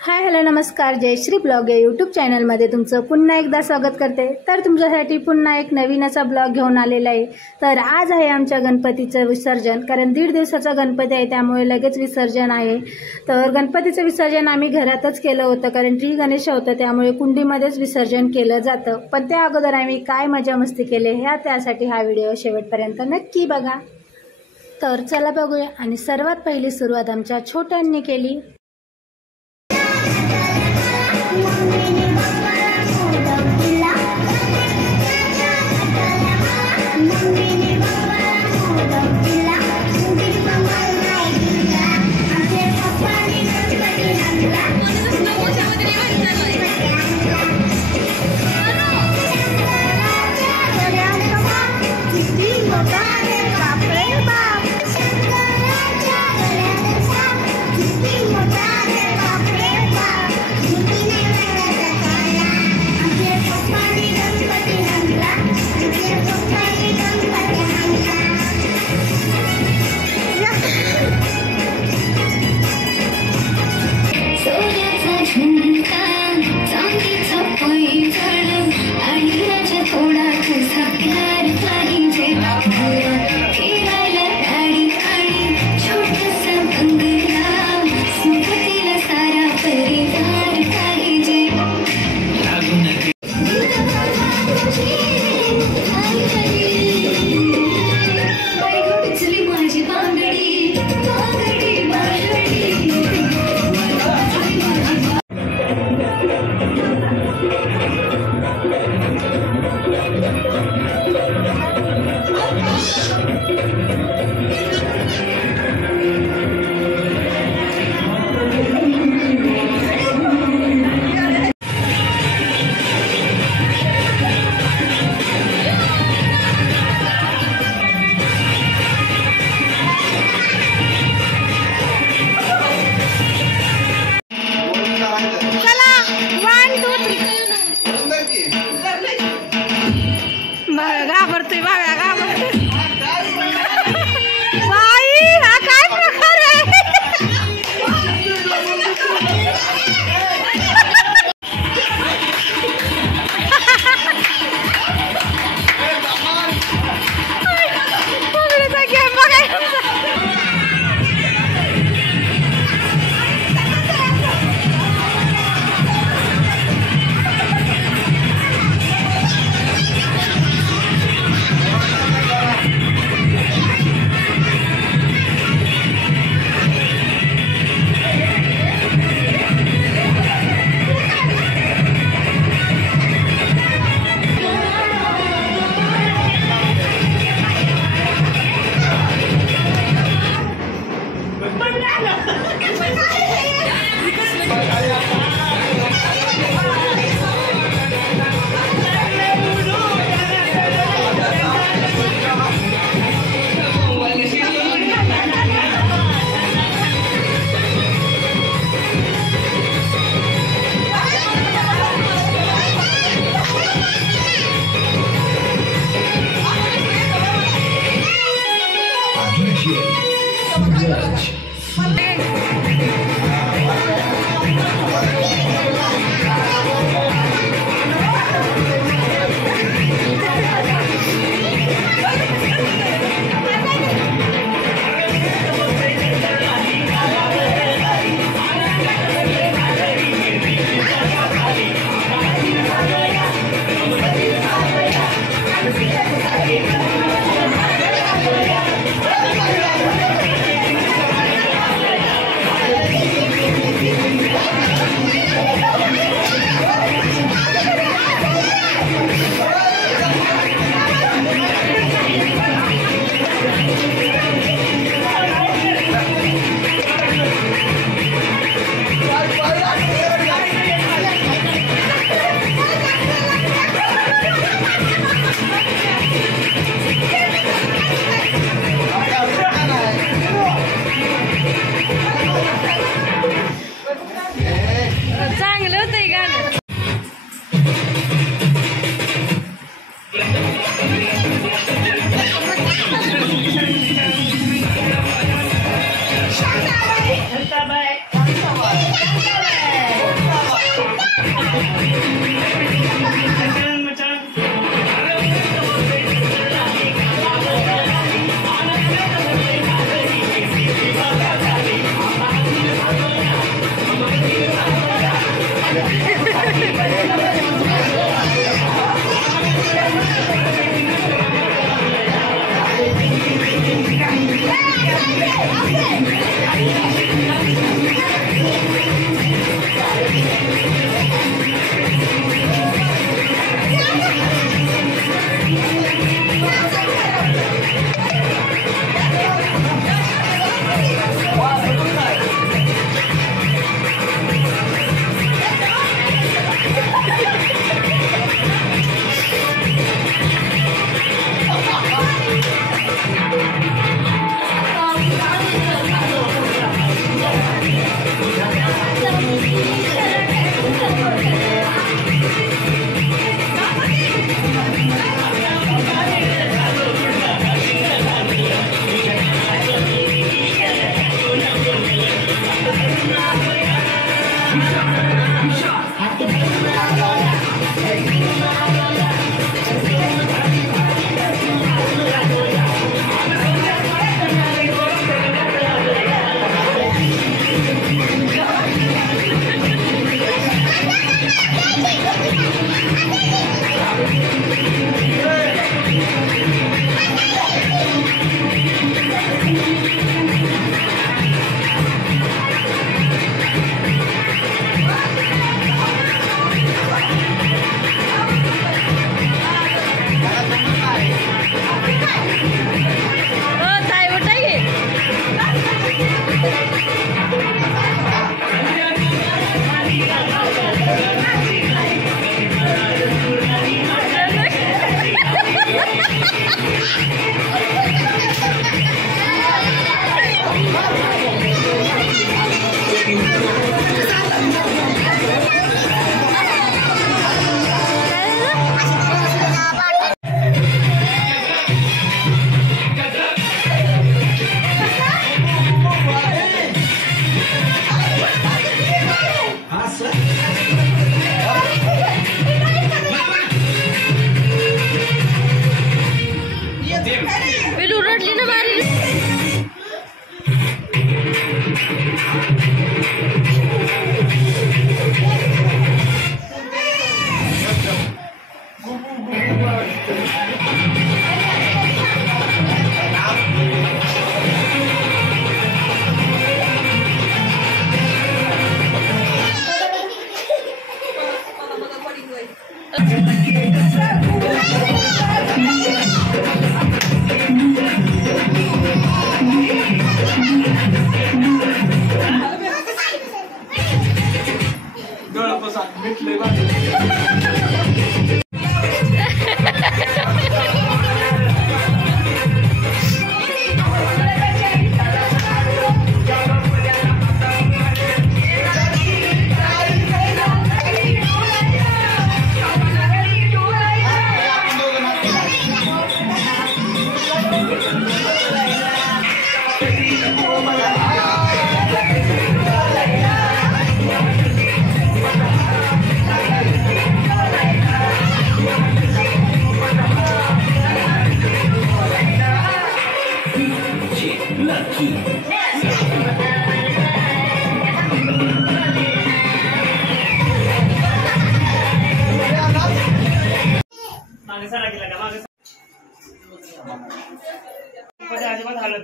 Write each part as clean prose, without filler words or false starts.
Hi hello नमस्कार, Jayashree blog या YouTube चॅनलमध्ये तुमचं पुन्हा एकदा स्वागत करते। तर तुमच्यासाठी पुन्हा एक नवीन असा ब्लॉग घेऊन आलेला आहे। तर आज आहे आमच्या गणपतीचं विसर्जन, कारण 1.5 दिवसाचा गणपती आहे, त्यामुळे लगेच विसर्जन आहे। तर गणपतीचं विसर्जन आम्ही घरातच केलं होतं, कारण श्री गणेश होतं, त्यामुळे कुंडीमध्येच विसर्जन केलं जातं। पण त्या अगोदर आम्ही काय मजा मस्ती केली त्यासाठी हा व्हिडिओ शेवटपर्यंत नक्की बघा। तर चला बघूया। आणि सर्वात पहिली सुरुवात आमच्या छोट्यांनी केली।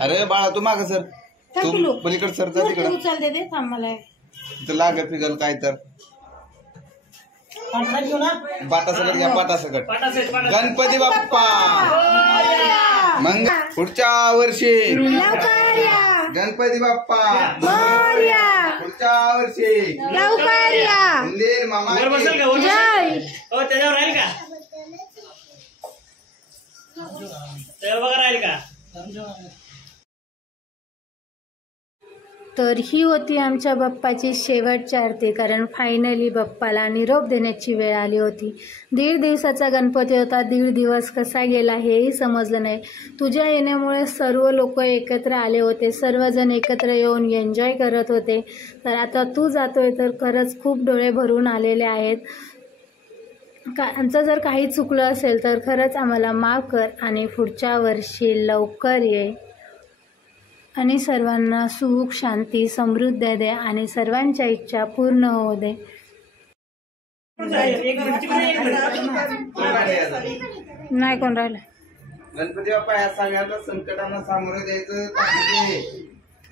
अरे बाळा तू माग सर, तू पलीकडे सर जा तिकडे. उचल दे दे थांब मला तिथं लागल फिगल काय तर बाटा सकट घ्या, बाटा सकट. गणपती बाप्पा मग पुढच्या वर्षी लवकर या, गणपती बाप्पा मोरया पुढच्या वर्षी लवकर या, मंदिर मामा जय. त्याच्यावर राहील का, त्याच्यावर बघा राहील का. तर ही होती आमच्या बाप्पाची शेवटची आरती, कारण फायनली बाप्पाला निरोप देण्याची वेळ आली होती. 1.5 दिवसाचा गणपती होता, 1.5 दिवस कसा गेला हेही समजलं नाही. तुझ्या येण्यामुळे सर्व लोक एकत्र आले होते, सर्वजण एकत्र येऊन एन्जॉय करत होते. तर आता तू जातोय तर खरंच खूप डोळे भरून आलेले आहेत. आमचं जर काही चुकलं असेल तर खरंच आम्हाला माफ कर आणि पुढच्या वर्षी लवकर ये आणि सर्वांना सुख शांती समृद्धी दे आणि सर्वांच्या इच्छा पूर्ण होऊ दे. नाही कोण राहिलं. गणपती बाप्पा या सगळ्यांना संकटांना सामोरं द्यायचं.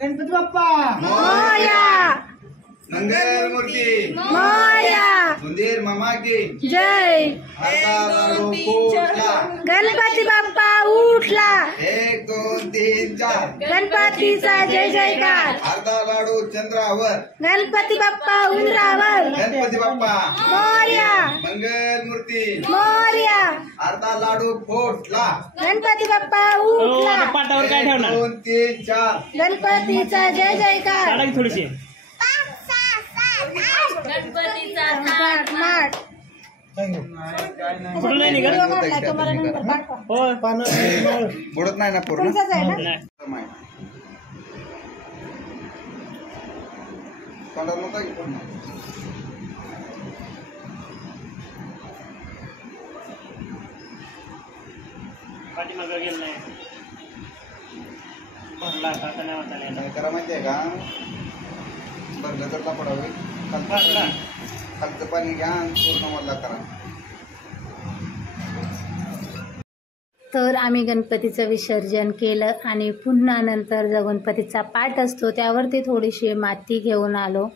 गणपती बाप्पा मोरया, मंगल मूर्ती मोरया, मंदिर मामा की जय. गणपती बाप्पा उठला, 1 2 3 4 गणपतीचा जय जयकार. अर्धा लाडू चंद्रावर, गणपती बाप्पा उंदरावर, गणपती बाप्पा मोरया, मंगल मूर्ती मोरया, अर्धा लाडू फोडला, गणपती बाप्पा उठला, पाटावर काय ठेवणार, 2 3 4 गणपतीचा जय जयकार. काढा की थोडीशी. माठ कुठं नाही निघत. हो बुडत नाही ना पूर्ण. नाही. तोंडात नव्हता की पण पाठीमागं गेलं नाही भरला आता नाही वाटायला येणार. काय करा माहिती आहे का भरलं तर लपडा होईल भरला. खालचं पाणी घ्या आणि पूर्ण वल्ला करा. तर आम्ही गणपतीचं विसर्जन केलं आणि पुन्हा नंतर जो गणपतीचा पाट असतो त्यावरती थोडीशी माती घेऊन आलो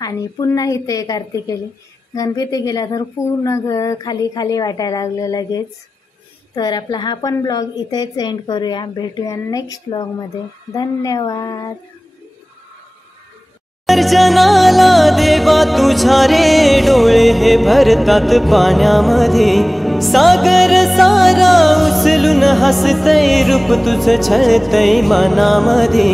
आणि पुन्हा इथे एक आरती केली. गणपती गेला तर पूर्ण घर खाली खाली वाटायला लागलं लगेच. तर आपला हा पण ब्लॉग इथेच एंड करूया. भेटूया नेक्स्ट ब्लॉगमध्ये. धन्यवाद. विसर्जनाला देवा तुझ्या रे डोळे हे भरतात पाण्यामध्ये. सागर सारा उचलून हसतय रूप तुझं छळतय मनामध्ये.